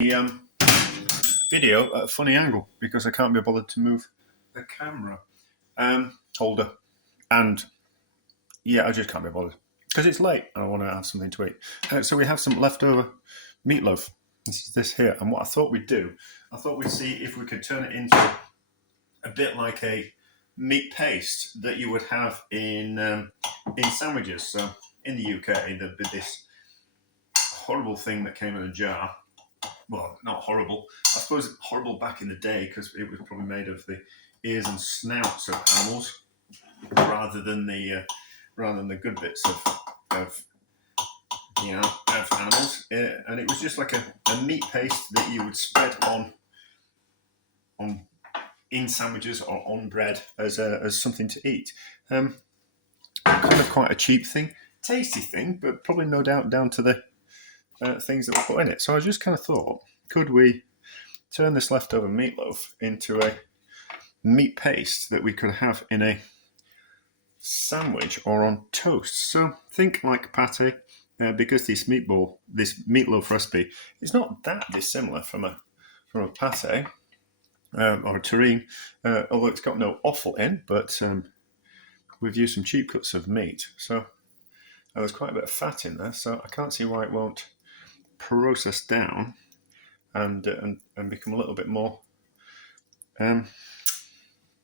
The video at a funny angle because I can't be bothered to move the camera holder, and yeah, I just can't be bothered because it's late and I want to have something to eat. So we have some leftover meatloaf. This is this here, and what I thought we'd do, I thought we'd see if we could turn it into a bit like a meat paste that you would have in sandwiches. So in the UK, there'd be this horrible thing that came in a jar. Well, not horrible. I suppose horrible back in the day because it was probably made of the ears and snouts of animals rather than the good bits of animals. And it was just like a meat paste that you would spread on in sandwiches or on bread as something to eat. Kind of quite a cheap thing, tasty thing, but probably no doubt down to the things that we put in it. So I just kind of thought, could we turn this leftover meatloaf into a meat paste that we could have in a sandwich or on toast? So think like pate, because this meatloaf recipe is not that dissimilar from a pate or a terrine, although it's got no offal in, but we've used some cheap cuts of meat. So there's quite a bit of fat in there, so I can't see why it won't process down and become a little bit more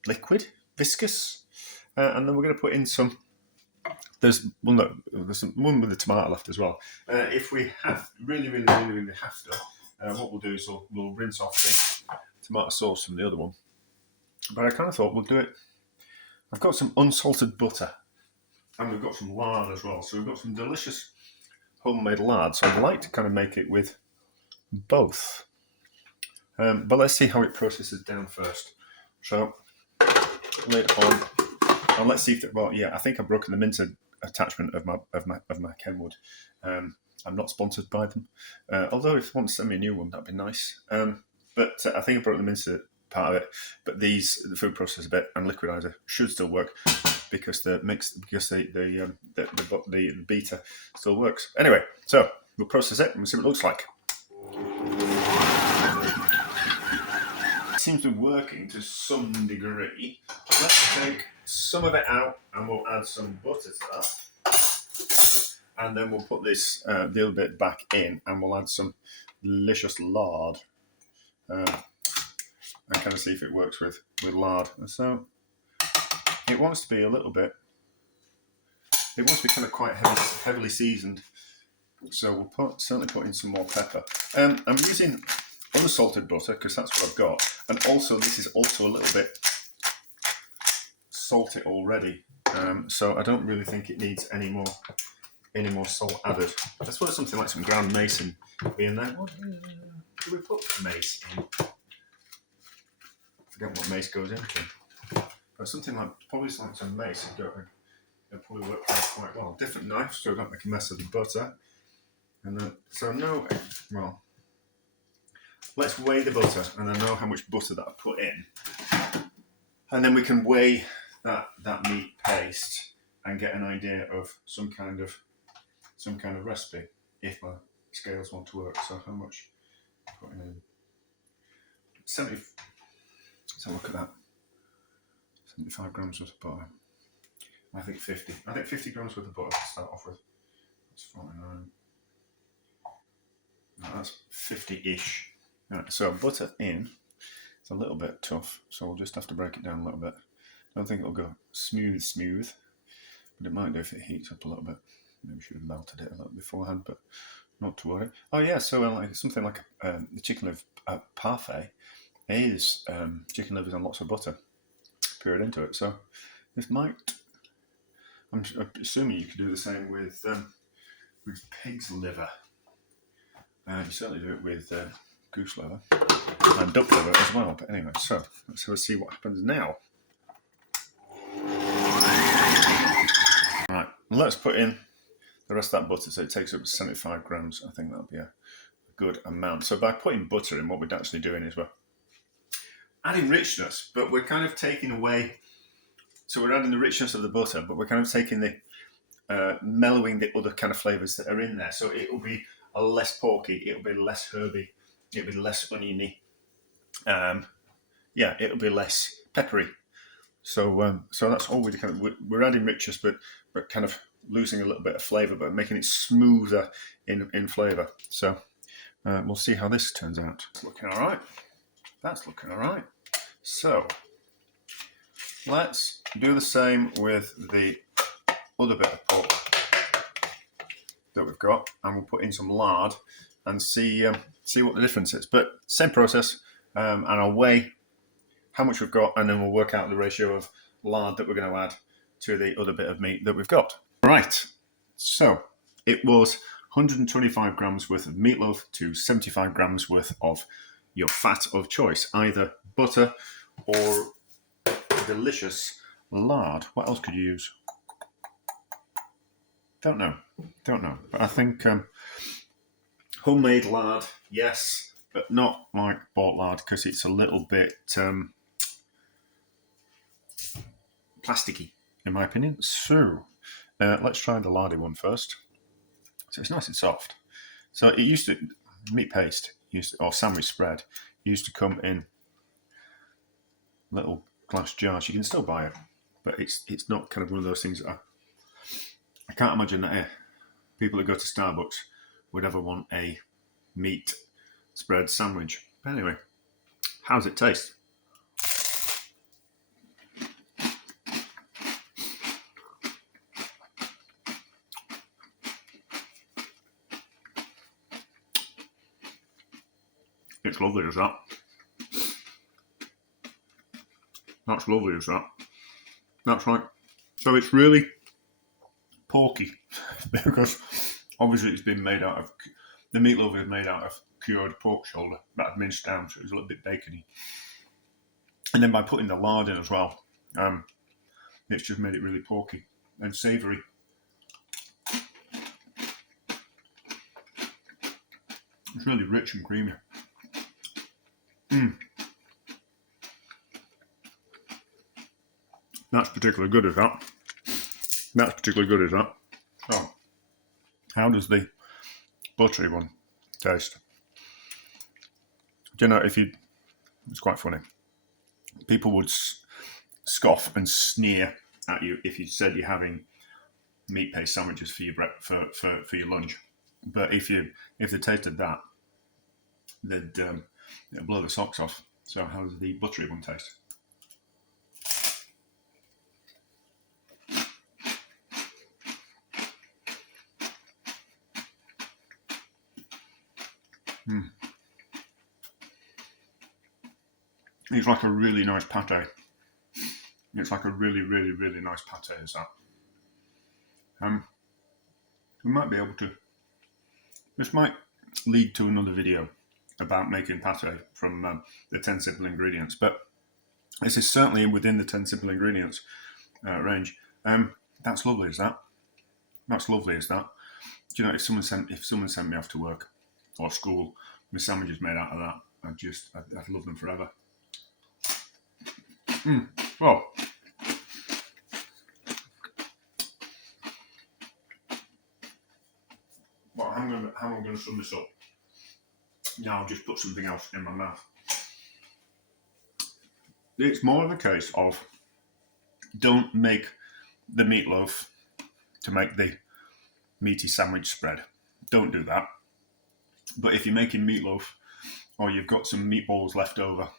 liquid, viscous. And then we're going to put in some. There's one with the tomato left as well. If we have really have to, what we'll do is we'll rinse off the tomato sauce from the other one. But I kind of thought we'll do it. I've got some unsalted butter, and we've got some lard as well. So we've got some delicious homemade lard. So I'd like to kind of make it with both. But let's see how it processes down first. So lid on, and let's see if I think I've broken the mincer attachment of my Kenwood. I'm not sponsored by them, although if you want to send me a new one, that'd be nice. But I think I broke the mincer part of it. But the food processor bit and liquidizer should still work because the beater still works. Anyway, so we'll process it and we'll see what it looks like. It seems to be working to some degree. Let's take some of it out and we'll add some butter to that. And then we'll put this the other bit back in and we'll add some delicious lard. And kind of see if it works with lard. So it wants to be a little bit. It wants to be kind of quite heavily seasoned. So we'll certainly put in some more pepper. I'm using unsalted butter because that's what I've got, and also this is also a little bit salty already. So I don't really think it needs any more salt added. I suppose something like some ground mace be in there. Do we put mace in? I forget what mace goes into. But something like some mace it'll probably work quite well. Different knife so I don't make a mess of the butter. And then let's weigh the butter and I know how much butter that I put in. And then we can weigh that meat paste and get an idea of some kind of recipe if my scales want to work. So how much putting in 70. Let's have a look at that. 75 grams worth of butter. I think 50. I think 50 grams worth of butter to start off with. That's 49. No, that's 50-ish. Right, so butter in. It's a little bit tough, so we'll just have to break it down a little bit. I don't think it'll go smooth, but it might do if it heats up a little bit. Maybe we should have melted it a little beforehand, but not to worry. Oh yeah, so like something like the chicken liver parfait is chicken livers and lots of butter poured into it. So this might. I'm assuming you could do the same with pig's liver. You certainly do it with goose liver and duck liver as well. But anyway, so let's see what happens now. Right, let's put in the rest of that butter. So it takes up to 75 grams. I think that'll be a good amount. So by putting butter in, what we're actually doing is we're adding richness, but we're kind of taking away. So we're adding the richness of the butter, but we're kind of taking the mellowing the other kind of flavours that are in there. So it will be a less porky, it will be less herby, it'll be less oniony. Yeah, it'll be less peppery. So that's all we're adding richness, but kind of losing a little bit of flavour, but making it smoother in flavour. So we'll see how this turns out. It's looking all right. That's looking all right. So let's do the same with the other bit of pork that we've got, and we'll put in some lard and see what the difference is. But same process, and I'll weigh how much we've got, and then we'll work out the ratio of lard that we're going to add to the other bit of meat that we've got. Right, so it was 125 grams worth of meatloaf to 75 grams worth of your fat of choice, either butter or delicious lard. What else could you use? Don't know. But I think homemade lard, yes, but not like bought lard, because it's a little bit plasticky, in my opinion. So let's try the lardy one first. So it's nice and soft. So it used to, meat paste or sandwich spread used to come in little glass jars. You can still buy it, but it's not kind of one of those things that I can't imagine that people that go to Starbucks would ever want a meat spread sandwich. But anyway, how's it taste? It's lovely as that. That's lovely as that. That's right. So it's really porky because obviously it's been made out of, the meatloaf is made out of cured pork shoulder that I've minced down, so it's a little bit bacony. And then by putting the lard in as well, it's just made it really porky and savoury. It's really rich and creamy. That's particularly good as that. So, how does the buttery one taste? Do you know, it's quite funny. People would scoff and sneer at you if you said you're having meat paste sandwiches for your for your lunch. But if they tasted that, they'd blow the socks off. So how does the buttery one taste? It's like a really nice pate. It's like a really, really, really nice pate, is that? We might be able to... This might lead to another video about making pate from the 10 simple ingredients, but this is certainly within the 10 simple ingredients range. That's lovely, is that? That's lovely, is that? Do you know, if someone sent me off to work or school with sandwiches made out of that, I'd love them forever. Well, how am I going to sum this up? Now I'll just put something else in my mouth. It's more of a case of don't make the meatloaf to make the meaty sandwich spread. Don't do that. But if you're making meatloaf or you've got some meatballs left over,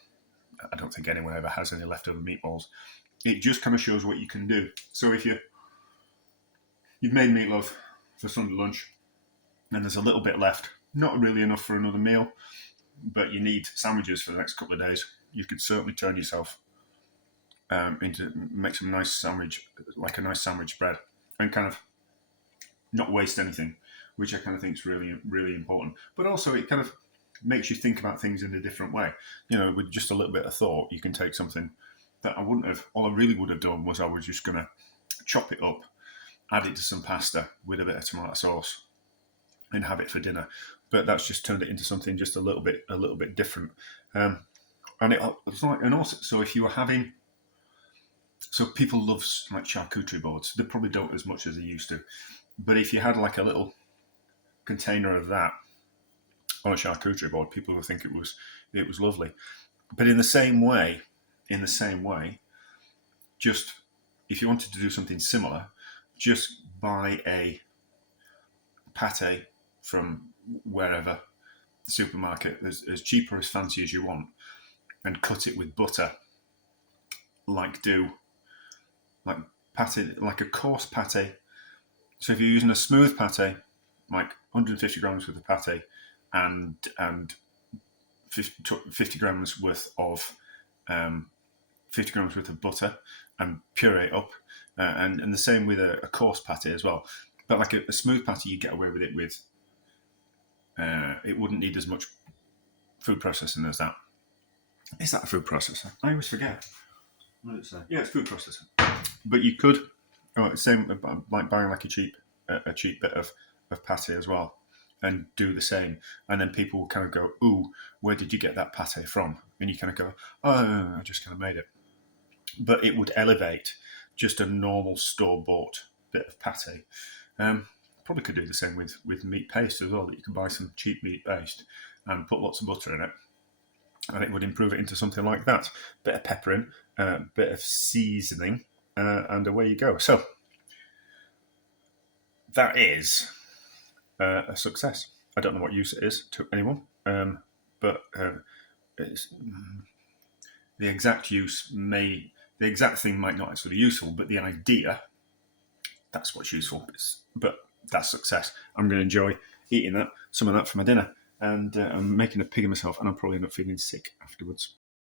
I don't think anyone ever has any leftover meatballs. It just kind of shows what you can do. So if you've made meatloaf for Sunday lunch and there's a little bit left, not really enough for another meal, but you need sandwiches for the next couple of days, you could certainly turn yourself into make some nice sandwich, like a nice sandwich spread, and kind of not waste anything, which I kind of think is really, really important. But also it kind of makes you think about things in a different way. You know, with just a little bit of thought, you can take something that I wouldn't have, all I really would have done was I was just going to chop it up, add it to some pasta with a bit of tomato sauce and have it for dinner. But that's just turned it into something just a little bit different. And it's like, and also, so if you were having, so people love like charcuterie boards. They probably don't as much as they used to. But if you had like a little container of that, on a charcuterie board, people will think it was lovely. But in the same way, just if you wanted to do something similar, just buy a pate from wherever, the supermarket, as cheap or as fancy as you want, and cut it with butter, like pate, like a coarse pate. So if you're using a smooth pate, like 150 grams worth of pate, and 50 grams worth of 50 grams worth of butter, and puree it up, and the same with a coarse pate as well. But like a smooth pate, you get away with it with. It wouldn't need as much food processing as that. Is that a food processor? I always forget. What did it say? Yeah, it's food processor. But you could, same like buying like a cheap bit of pate as well, and do the same. And then people will kind of go, "Ooh, where did you get that pate from?" And you kind of go, "Oh, I just kind of made it." But it would elevate just a normal store-bought bit of pate. Probably could do the same with meat paste as well, that you can buy some cheap meat paste and put lots of butter in it, and it would improve it into something like that. Bit of pepper in, bit of seasoning, and away you go. So that is a success. I don't know what use it is to anyone, but it's, the exact thing might not actually be useful, but the idea, that's what's useful. But that's success. I'm going to enjoy eating some of that for my dinner, and I'm making a pig of myself, and I'll probably end up feeling sick afterwards.